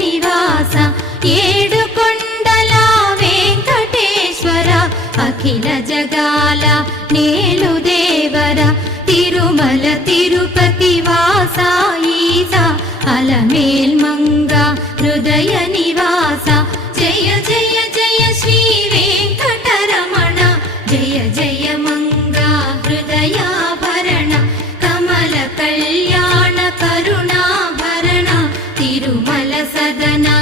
నివాస ఏడుకొండల వెంకటేశ్వర అఖిల జగాల నేలు దేవర తిరుమల తిరుపతి వాస ఈస అలమేల్ మంగ హృదయ నివాస జయ జయ జయ శ్రీ వెంకటరమణ జయ జయ మంగ హృదయాభరణ కమల కళ్యాణ కరుణాభరణ తిరుమల సదనా